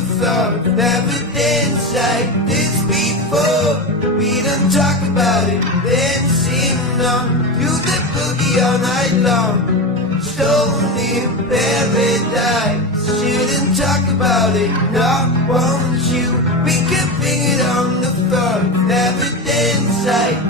the floor. Never danced like this before. We don't talk about it, then sing on. Do the boogie all night long. Stone in paradise. Shouldn't talk about it, not want you. We can bring it on the floor. Never dance like